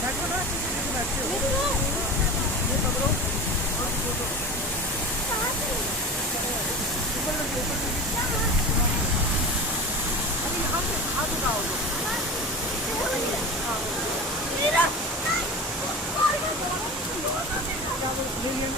बैठो ना, बैठते हो ये पकड़ो और फोटो ऊपर लगी अभी यहाँ से हाथ उठाओ तो